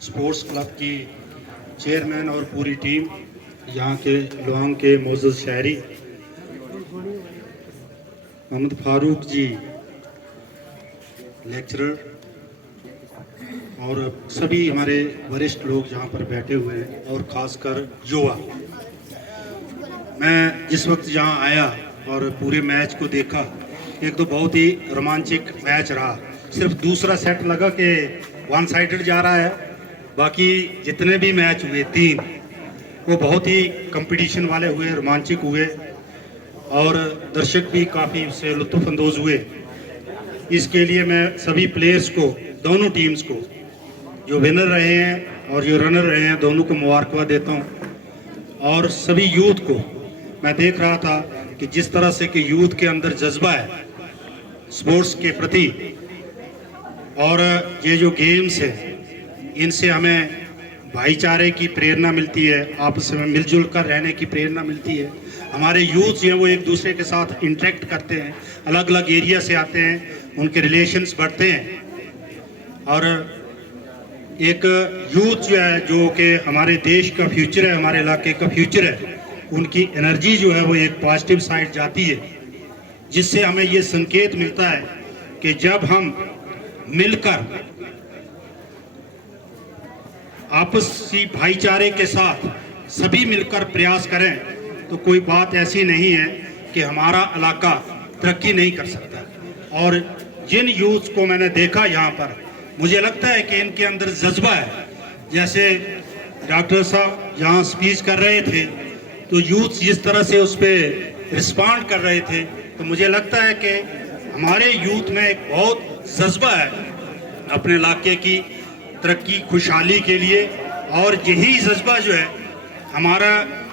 Sports club की chairman और पूरी टीम, यहाँ के लुआंग के मोअज़्ज़ज़ शायरी मोहम्मद फारूक जी लेक्चरर और सभी हमारे वरिष्ठ लोग जहाँ पर बैठे हुए हैं और ख़ासकर युवा। मैं जिस वक्त यहाँ आया और पूरे मैच को देखा, एक तो बहुत ही रोमांचक मैच रहा। सिर्फ दूसरा सेट लगा कि वन साइडेड जा रहा है, बाकी जितने भी मैच हुए 3 वो बहुत ही कंपटीशन वाले हुए, रोमांचक हुए और दर्शक भी काफ़ी उससे लुत्फ़अंदोज़ हुए। इसके लिए मैं सभी प्लेयर्स को, दोनों टीम्स को, जो विनर रहे हैं और जो रनर रहे हैं, दोनों को मुबारकबाद देता हूं। और सभी यूथ को, मैं देख रहा था कि जिस तरह से कि यूथ के अंदर जज्बा है स्पोर्ट्स के प्रति, और ये जो गेम्स हैं इनसे हमें भाईचारे की प्रेरणा मिलती है, आपस में मिलजुल कर रहने की प्रेरणा मिलती है। हमारे यूथ जो है वो एक दूसरे के साथ इंटरेक्ट करते हैं, अलग अलग एरिया से आते हैं, उनके रिलेशंस बढ़ते हैं। और एक यूथ जो है, जो कि हमारे देश का फ्यूचर है, हमारे इलाके का फ्यूचर है, उनकी एनर्जी जो है वो एक पॉजिटिव साइड जाती है, जिससे हमें ये संकेत मिलता है कि जब हम मिलकर आपसी भाईचारे के साथ सभी मिलकर प्रयास करें तो कोई बात ऐसी नहीं है कि हमारा इलाका तरक्की नहीं कर सकता। और जिन यूथ को मैंने देखा यहाँ पर, मुझे लगता है कि इनके अंदर जज्बा है। जैसे डॉक्टर साहब जहाँ स्पीच कर रहे थे तो यूथ जिस तरह से उस पर रिस्पॉन्ड कर रहे थे, तो मुझे लगता है कि हमारे यूथ में एक बहुत जज्बा है अपने इलाके की तरक्की खुशहाली के लिए। और यही जज्बा जो है हमारा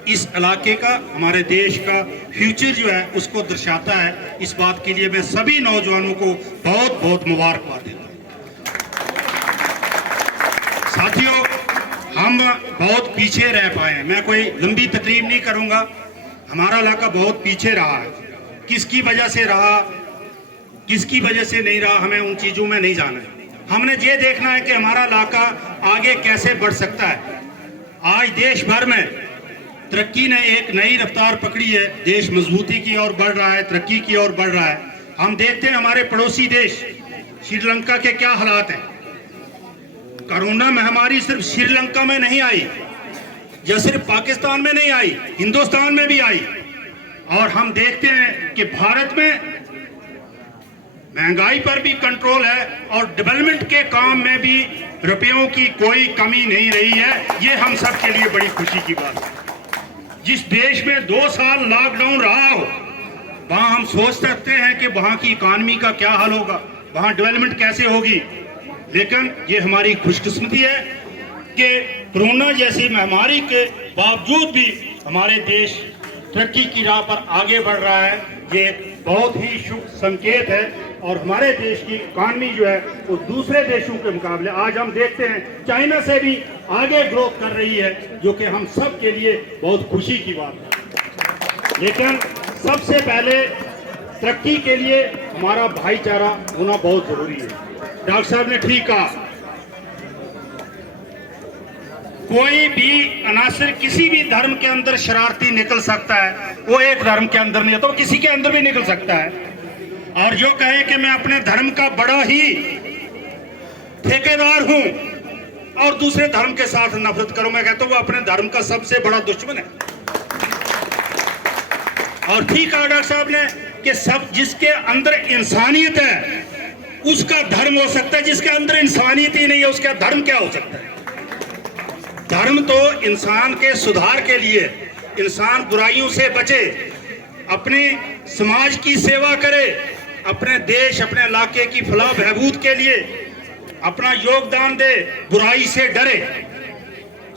इस इलाके का, हमारे देश का फ्यूचर जो है उसको दर्शाता है। इस बात के लिए मैं सभी नौजवानों को बहुत बहुत मुबारकबाद देता हूँ। साथियों, हम बहुत पीछे रह पाए हैं। मैं कोई लंबी तकरीर नहीं करूँगा, हमारा इलाका बहुत पीछे रहा है। किसकी वजह से रहा, किसकी वजह से नहीं रहा, हमें उन चीज़ों में नहीं जाना है। हमने ये देखना है कि हमारा इलाका आगे कैसे बढ़ सकता है। आज देश भर में तरक्की ने एक नई रफ्तार पकड़ी है, देश मजबूती की ओर बढ़ रहा है, तरक्की की ओर बढ़ रहा है। हम देखते हैं हमारे पड़ोसी देश श्रीलंका के क्या हालात हैं। कोरोना महामारी सिर्फ श्रीलंका में नहीं आई, या सिर्फ पाकिस्तान में नहीं आई, हिंदुस्तान में भी आई। और हम देखते हैं कि भारत में महंगाई पर भी कंट्रोल है और डेवलपमेंट के काम में भी रुपयों की कोई कमी नहीं रही है। ये हम सब के लिए बड़ी खुशी की बात है। जिस देश में 2 साल लॉकडाउन रहा हो, वहां हम सोच सकते हैं कि वहां की इकॉनमी का क्या हाल होगा, वहां डेवलपमेंट कैसे होगी। लेकिन ये हमारी खुशकिस्मती है कि कोरोना जैसी महामारी के बावजूद भी हमारे देश तरक्की की राह पर आगे बढ़ रहा है। ये बहुत ही शुभ संकेत है। और हमारे देश की इकॉनमी जो है वो दूसरे देशों के मुकाबले आज हम देखते हैं चाइना से भी आगे ग्रोथ कर रही है, जो कि हम सब के लिए बहुत खुशी की बात है। लेकिन सबसे पहले तरक्की के लिए हमारा भाईचारा होना बहुत जरूरी है। डॉक्टर साहब ने ठीक कहा, कोई भी अनासर किसी भी धर्म के अंदर शरारती निकल सकता है, वो एक धर्म के अंदर नहीं है तो किसी के अंदर भी निकल सकता है। और जो कहे कि मैं अपने धर्म का बड़ा ही ठेकेदार हूं और दूसरे धर्म के साथ नफरत करूं, मैं कहता हूं वो अपने धर्म का सबसे बड़ा दुश्मन है। और ठीक कहा डॉक्टर साहब ने कि सब जिसके अंदर इंसानियत है उसका धर्म हो सकता है, जिसके अंदर इंसानियत ही नहीं है उसका धर्म क्या हो सकता है। धर्म तो इंसान के सुधार के लिए, इंसान बुराइयों से बचे, अपने समाज की सेवा करे, अपने देश अपने इलाके की फलाह बहबूद के लिए अपना योगदान दे, बुराई से डरे।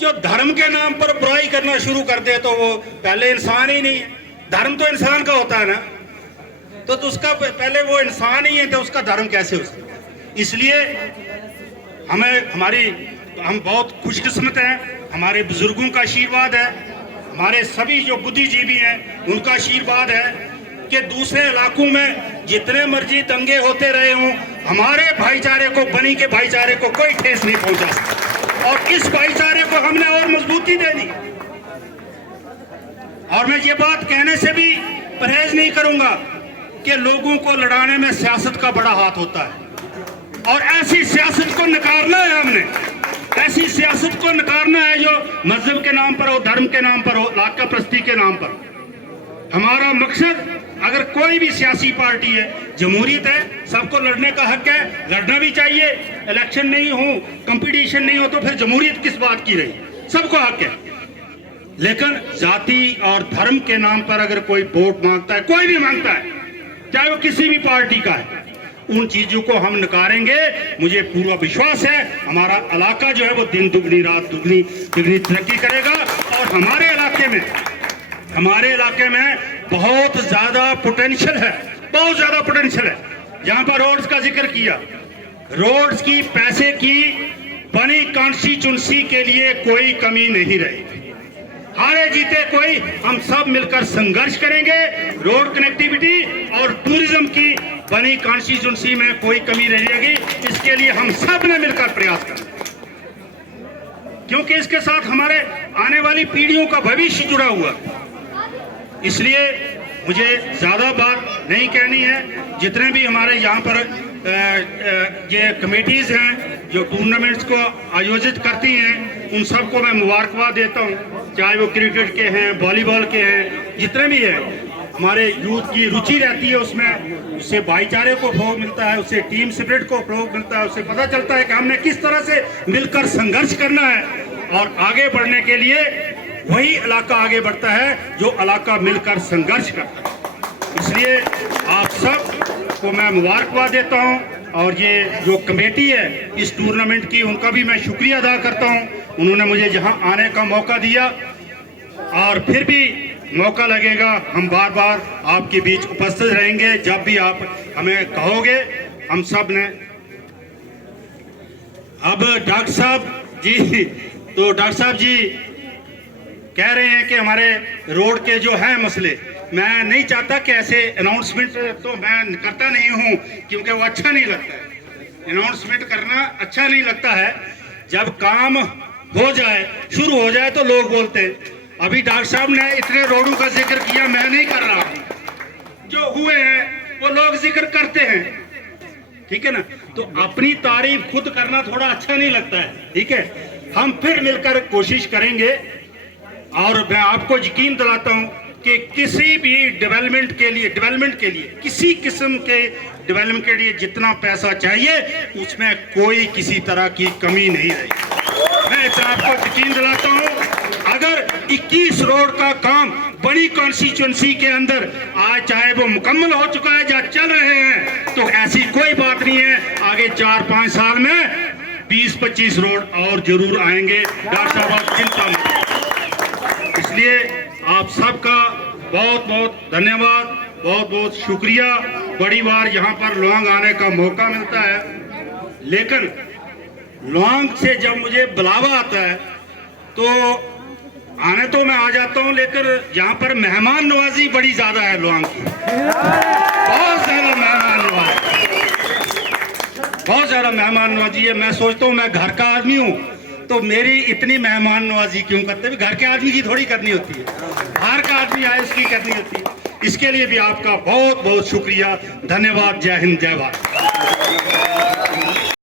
जो धर्म के नाम पर बुराई करना शुरू कर दे तो वो पहले इंसान ही नहीं है। धर्म तो इंसान का होता है ना, तो उसका पहले वो इंसान ही है तो उसका धर्म कैसे हो सकता है। इसलिए हम बहुत खुशकिस्मत हैं, हमारे बुजुर्गों का आशीर्वाद है, हमारे सभी जो बुद्धिजीवी हैं उनका आशीर्वाद है कि दूसरे इलाकों में जितने मर्जी दंगे होते रहे हों, हमारे भाईचारे को, बनी के भाईचारे को कोई ठेस नहीं पहुंचा सकता। और इस भाईचारे को हमने और मजबूती देनी। और मैं ये बात कहने से भी परहेज नहीं करूंगा कि लोगों को लड़ाने में सियासत का बड़ा हाथ होता है, और ऐसी सियासत को नकारना है हमने। ऐसी सियासत को नकारना है जो मजहब के नाम पर हो, धर्म के नाम पर हो, इलाका प्रस्ती के नाम पर। हमारा मकसद, अगर कोई भी सियासी पार्टी है, जमहूरियत है, सबको लड़ने का हक है, लड़ना भी चाहिए। इलेक्शन नहीं हो, कंपटीशन नहीं हो तो फिर जमहूरियत किस बात की रही? सबको हक है। लेकिन जाति और धर्म के नाम पर अगर कोई वोट मांगता है, कोई भी मांगता है, चाहे वो किसी भी पार्टी का है, उन चीजों को हम नकारेंगे। मुझे पूरा विश्वास है हमारा इलाका जो है वो दिन दुगनी रात दुगनी तरक्की करेगा। और हमारे इलाके में बहुत ज्यादा पोटेंशियल है, बहुत ज्यादा पोटेंशियल है। जहां पर रोड्स का जिक्र किया, रोड्स की पैसे की बनी कॉन्स्टिट्यूंसी के लिए कोई कमी नहीं रहेगी। हारे जीते कोई, हम सब मिलकर संघर्ष करेंगे। रोड कनेक्टिविटी और टूरिज्म की बनी कॉन्स्टिट्यूंसी में कोई कमी नहीं रहेगी। इसके लिए हम सब ने मिलकर प्रयास करें, क्योंकि इसके साथ हमारे आने वाली पीढ़ियों का भविष्य जुड़ा हुआ। इसलिए मुझे ज्यादा बात नहीं कहनी है। जितने भी हमारे यहाँ पर ये कमेटीज हैं जो टूर्नामेंट्स को आयोजित करती हैं, उन सबको मैं मुबारकबाद देता हूँ, चाहे वो क्रिकेट के हैं, वॉलीबॉल के हैं, जितने भी हैं। हमारे यूथ की रुचि रहती है उसमें, उससे भाईचारे को फरोग मिलता है, उससे टीम स्पिरिट को फरोग मिलता है, उससे पता चलता है कि हमने किस तरह से मिलकर संघर्ष करना है। और आगे बढ़ने के लिए वही इलाका आगे बढ़ता है जो इलाका मिलकर संघर्ष करता है। इसलिए आप सब को मैं मुबारकबाद देता हूं। और ये जो कमेटी है इस टूर्नामेंट की, उनका भी मैं शुक्रिया अदा करता हूं। उन्होंने मुझे यहाँ आने का मौका दिया, और फिर भी मौका लगेगा, हम बार बार आपके बीच उपस्थित रहेंगे जब भी आप हमें कहोगे। हम सब ने अब डॉक्टर साहब जी, तो डॉक्टर साहब जी कह रहे हैं कि हमारे रोड के जो हैं मसले, मैं नहीं चाहता कि ऐसे अनाउंसमेंट तो मैं करता नहीं हूं, क्योंकि वो अच्छा नहीं लगता है। अनाउंसमेंट करना अच्छा नहीं लगता है। जब काम हो जाए, शुरू हो जाए तो लोग बोलते हैं। अभी डॉक्टर साहब ने इतने रोडों का जिक्र किया, मैं नहीं कर रहा, जो हुए हैं वो लोग जिक्र करते हैं, ठीक है ना। तो अपनी तारीफ खुद करना थोड़ा अच्छा नहीं लगता है, ठीक है। हम फिर मिलकर कोशिश करेंगे, और मैं आपको यकीन दिलाता हूं कि किसी भी डेवलपमेंट के लिए किसी किस्म के डेवलपमेंट के लिए जितना पैसा चाहिए उसमें कोई किसी तरह की कमी नहीं रहेगी। मैं आपको यकीन दिलाता हूं, अगर 21 रोड का काम बड़ी कॉन्स्टिट्यूंसी के अंदर आज चाहे वो मुकम्मल हो चुका है या चल रहे हैं, तो ऐसी कोई बात नहीं है, आगे 4-5 साल में 20-25 रोड और जरूर आएंगे। डॉक्टर साहब आप चिंता मत। इसलिए आप सबका बहुत बहुत धन्यवाद, बहुत बहुत शुक्रिया। बड़ी बार यहाँ पर लुआंग आने का मौका मिलता है, लेकिन लुआंग से जब मुझे बुलावा आता है तो आने तो मैं आ जाता हूँ, लेकिन यहाँ पर मेहमान नवाजी बड़ी ज्यादा है लुआंग की, बहुत ज्यादा मेहमान नवाजी, बहुत ज्यादा मेहमान नवाजी है। मैं सोचता हूँ मैं घर का आदमी हूँ तो मेरी इतनी मेहमान नवाजी क्यों करते हैं? घर के आदमी की थोड़ी करनी होती है, बाहर का आदमी आए उसकी करनी होती है। इसके लिए भी आपका बहुत बहुत शुक्रिया, धन्यवाद। जय हिंद, जय भारत।